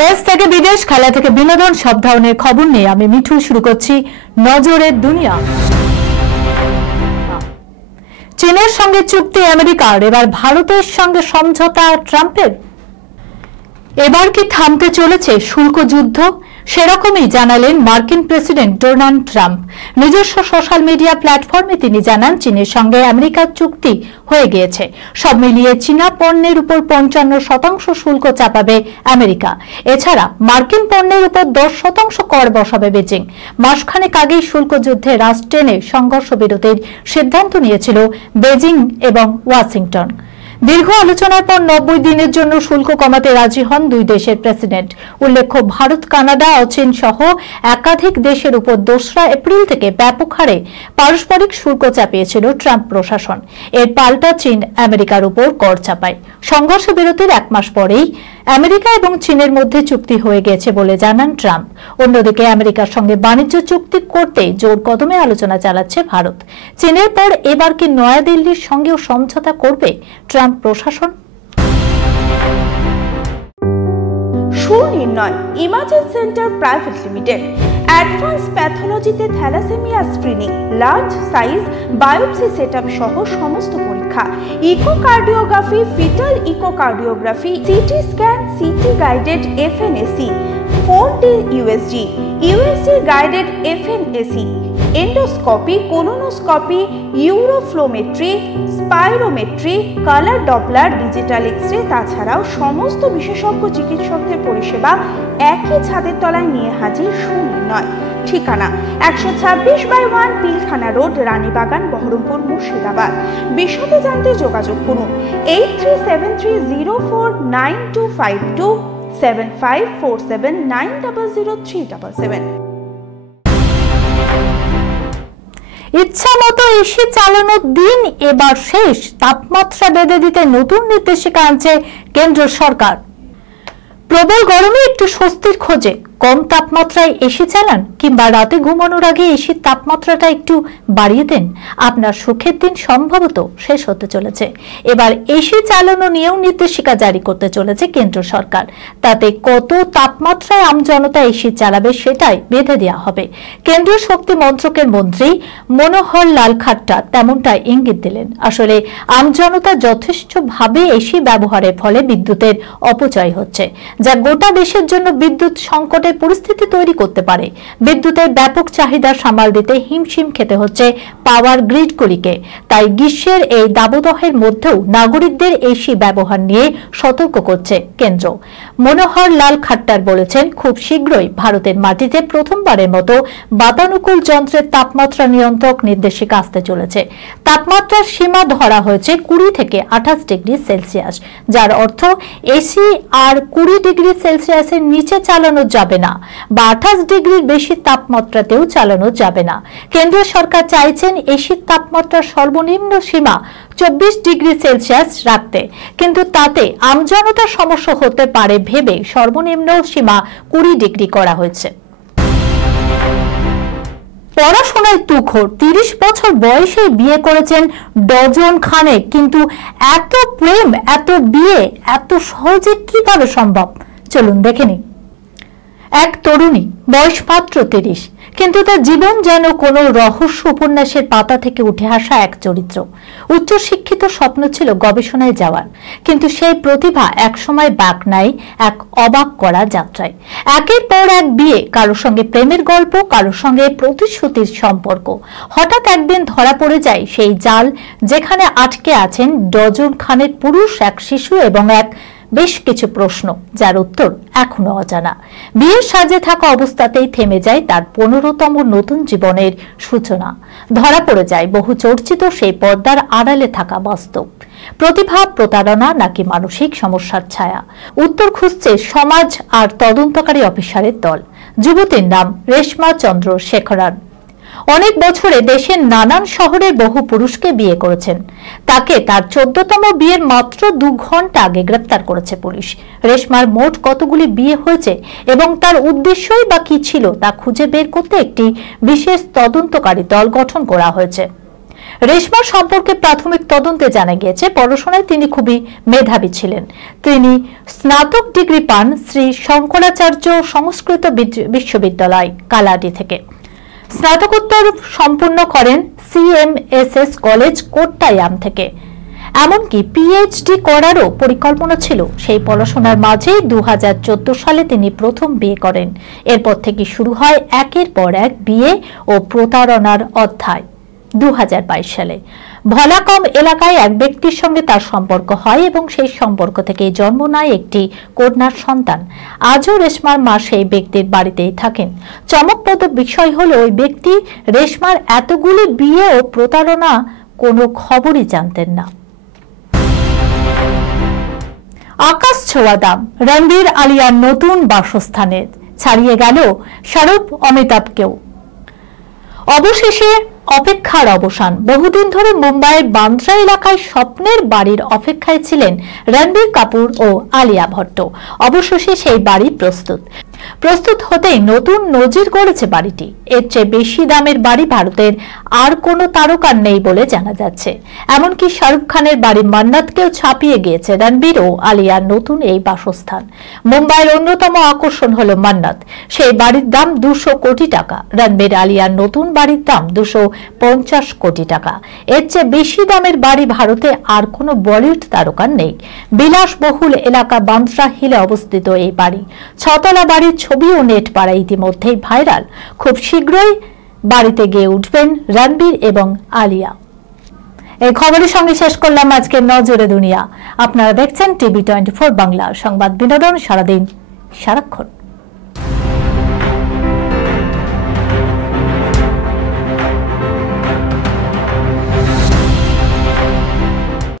দেশ থেকে বিদেশ, খেলা থেকে বিনোদন, সব ধরনের খবর নিয়ে আমি মিঠু শুরু করছি নজরের দুনিয়া। চীনের সঙ্গে চুক্তি আমেরিকার, এবার ভারতের সঙ্গে সমঝোতা ট্রাম্পের। এবার কি থামতে চলেছে শুল্ক যুদ্ধ? সেরকমই জানালেন মার্কিন প্রেসিডেন্ট ডোনাল্ড ট্রাম্প। নিজস্ব সোশ্যাল মিডিয়া প্ল্যাটফর্মে তিনি জানান, চীনের সঙ্গে আমেরিকার চুক্তি হয়ে গিয়েছে। সব মিলিয়ে চীনা পণ্যের উপর 55% শুল্ক চাপাবে আমেরিকা। এছাড়া মার্কিন পণ্যের উপর 10% কর বসাবে বেজিং। মাসখানেক আগেই শুল্ক যুদ্ধে রাশ টেনে সংঘর্ষ বিরতির সিদ্ধান্ত নিয়েছিল বেজিং এবং ওয়াশিংটন। দীর্ঘ আলোচনার পর 90 দিনের জন্য শুল্ক কমাতে রাজি হন দুই দেশের প্রেসিডেন্ট। উল্লেখ্য, ভারত, কানাডা ও চীন সহ একাধিক দেশের উপর 2রা এপ্রিল থেকে ব্যাপক হারে পারস্পরিক শুল্ক চাপিয়েছিল ট্রাম্প প্রশাসন। এর পাল্টা চীন আমেরিকার উপর কর চাপায়। সংঘর্ষ বিরতির 1 মাস পরেই আমেরিকা এবং চীনের মধ্যে চুক্তি হয়ে গেছে বলে জানান ট্রাম্প। অন্যদিকে আমেরিকার সঙ্গে বাণিজ্য চুক্তি করতে জোর কদমে আলোচনা চালাচ্ছে ভারত। চীনের পর এবার কি নয়াদিল্লির সঙ্গেও সমঝোতা করবে ট্রাম্প প্রশাসন? Sunirnoy imaging centre private limited advance প্যাথোলজিতে thalassemia screening, large size biopsy setup সহ সমস্ত পরীক্ষা, echocardiography, fetal echocardiography, CT scan, CT guided FNAC, 4D USG, USG guided FNAC, endoscopy, colonoscopy, uroflowmetry, spirometry, colour Doppler, digital x-ray, তাছাড়াও সমস্ত বিশেষজ্ঞ চিকিৎসকদের পরিষেবা একই ছাদের তলায় নিয়ে হাজির সুনির্ণয়। ঠিকানা 126/1 পিলখানা রোড, রানীবাগান, বহরমপুর, মুর্শিদাবাদ। বিশদে জানতে যোগাযোগ করুন 8373049252 7547900377। ইচ্ছা মতো এসি চালানোর দিন এবার শেষ। তাপমাত্রা বেঁধে দিতে নতুন নির্দেশিকা আনছে কেন্দ্র সরকার। প্রবল গরমে একটু স্বস্তির খোঁজে কম তাপমাত্রায় এসি চালান, কিংবা রাতে ঘুমানোর আগে এসির তাপমাত্রাটা একটু বাড়িয়ে দেন। আপনার সুখের দিন সম্ভবত শেষ হতে চলেছে। এবার এসি চালানো নিয়েও নির্দেশিকা জারি করতে চলেছে কেন্দ্র সরকার। তাতে কত তাপমাত্রায় আমজনতা এসি চালাবে সেটাই বেঁধে দেওয়া হবে। কেন্দ্রীয় শক্তি মন্ত্রকের মন্ত্রী মনোহর লাল খাট্টার তেমনটাই ইঙ্গিত দিলেন। আসলে আমজনতা যথেষ্টভাবে এসি ব্যবহারের ফলে বিদ্যুতের অপচয় হচ্ছে, যা গোটা দেশের জন্য বিদ্যুৎ সংকট পরিস্থিতি তৈরি করতে পারে। বিদ্যুতের ব্যাপক চাহিদা সামাল দিতে হিমশিম খেতে হচ্ছে পাওয়ার গ্রিডগুলিকে। তাই গ্রীষ্মের এই দাবদাহের মধ্যেও নাগরিকদের এসি ব্যবহার নিয়ে সতর্ক করছে কেন্দ্র। মনোহর লাল খাট্টার বলেছেন, খুব শীঘ্রই ভারতের মাটিতে প্রথমবারের মতো বাতানুকূল যন্ত্রের তাপমাত্রা নিয়ন্ত্রক নির্দেশিকা আসতে চলেছে। তাপমাত্রার সীমা ধরা হয়েছে 20 থেকে 28 ডিগ্রি সেলসিয়াস, যার অর্থ এসি আর 20 ডিগ্রি সেলসিয়াসের নিচে চালানো যাবে না, বা 28 ডিগ্রির বেশি তাপমাত্রাতেও চালানো যাবে না। কেন্দ্রীয় সরকার চাইছেন এসির তাপমাত্রার সর্বনিম্ন সীমা 24 ডিগ্রি সেলসিয়াস রাখতে, কিন্তু তাতে আমজনতার সমস্যা হতে পারে ভেবে সর্বনিম্ন সীমা 20 ডিগ্রি করা হয়েছে। পড়াশোনায় তুখোড়, 30 বছর বয়সে বিয়ে করেছেন ডজন খানেক, কিন্তু এত প্রেম, এত বিয়ে এত সহজে কিভাবে সম্ভব? চলুন দেখে নিই। এক তরুণী, বয়স মাত্র 30, কিন্তু তার জীবন যেন কোনো রহস্য উপন্যাসের পাতা থেকে উঠে আসা এক চরিত্র। উচ্চশিক্ষিত, স্বপ্ন ছিল গবেষণায় যাওয়ার, কিন্তু সেই প্রতিভা একসময় বাঁক নাই এক অবাক করা যাত্রায়। একের পর এক বিয়ে, কারোর সঙ্গে প্রেমের গল্প, কারোর সঙ্গে প্রতিশ্রুতির সম্পর্ক। হঠাৎ একদিন ধরা পড়ে যায় সেই জাল, যেখানে আটকে আছেন ডজন খানেক পুরুষ, এক শিশু এবং এক বেশ কিছু প্রশ্ন, যার উত্তর এখনো অজানা। বিয়ের সাজে থাকা অবস্থাতেই থেমে যায় তার 15তম নতুন জীবনের সূচনা। ধরা পড়ে যায় বহু চর্চিত সেই পর্দার আড়ালে থাকা বাস্তব। প্রতিভা, প্রতারণা নাকি মানসিক সমস্যার ছায়া? উত্তর খুঁজছে সমাজ আর তদন্তকারী অফিসারের দল। যুবতীর নাম রেশমা চন্দ্র শেখরান। অনেক বছরে দেশের নানান শহরের বহু পুরুষকে বিয়ে করেছেন। তাকে তার 14তম বিয়ের মাত্র 2 ঘন্টা আগে গ্রেপ্তার করেছে পুলিশ। রেশমার মোট কতগুলি বিয়ে হয়েছে এবং তার উদ্দেশ্যই বা কি ছিল তা খুঁজে বের করতে একটি বিশেষ তদন্তকারী দল গঠন করা হয়েছে। রেশমা সম্পর্কে প্রাথমিক তদন্তে জানা গিয়েছে পড়াশোনায় তিনি খুবই মেধাবী ছিলেন। তিনি স্নাতক ডিগ্রি পান শ্রী শঙ্করাচার্য সংস্কৃত বিশ্ববিদ্যালয় কালাডি থেকে। স্নাতকোত্তর সম্পূর্ণ করেন CMSS কলেজ কোট্টায়াম থেকে। এমনকি PhD করারও পরিকল্পনা ছিল। সেই পড়াশোনার মাঝেই 2014 সালে তিনি প্রথম বিয়ে করেন। এরপর থেকে শুরু হয় একের পর এক বিয়ে ও প্রতারণার অধ্যায়। 2022 সালে ভলাকম এলাকায় এক ব্যক্তির সঙ্গে তার সম্পর্ক হয় এবং সেই সম্পর্ক থেকে জন্ম নেয় একটি কন্যার সন্তান। আজও রেশমার মা সেই ব্যক্তির বাড়িতেই থাকেন। চমকপ্রদ বিষয় হলো ওই ব্যক্তি রেশমার এতগুলি বিয়ে ও প্রতারণা কোনো খবরই জানতেন না। আকাশ ছোঁয়া দাম রণবীর আলিয়ার নতুন বাসস্থানে ছাড়িয়ে গেল শাহরুখ অমিতাভকেও। অবশেষে অপেক্ষার অবসান। বহুদিন ধরে মুম্বাইয়ের বান্দ্রা এলাকায় স্বপ্নের বাড়ির অপেক্ষায় ছিলেন রণবীর কাপুর ও আলিয়া ভট্ট। অবশেষে সেই বাড়ি প্রস্তুত হতেই নতুন নজির গড়েছে বাড়িটি। এর চেয়ে বেশি দামের বাড়ি ভারতের আর কোনো তারকার নেই বলে জানা যাচ্ছে। এমনকি শাহরুখ খানের বাড়ি মান্নাতকেও ছাপিয়ে গিয়েছে রণবীর ও আলিয়ার নতুন এই বাসস্থান। মুম্বাইয়ের অন্যতম আকর্ষণ হলো মান্নাত। সেই বাড়ির দাম 200 কোটি টাকা। রণবীর আলিয়ার নতুন বাড়ির দাম 250 কোটি টাকা। এর চেয়ে বেশি দামের বাড়ি ভারতে আর কোনো বলিউড তারকার নেই। বিলাসবহুল এলাকা বান্দ্রা হিলে অবস্থিত এই বাড়ি। 6 তলা বাড়ির ছবিও নেট পাড়ায় ইতিমধ্যেই ভাইরাল। খুব শীঘ্রই বাড়িতে গিয়ে উঠবেন রণবীর এবং আলিয়া। এই খবরের সঙ্গে শেষ করলাম আজকের নজরে দুনিয়া। আপনারা দেখছেন TV 24 বাংলা, সংবাদ বিনোদন সারাদিন সারাক্ষণ।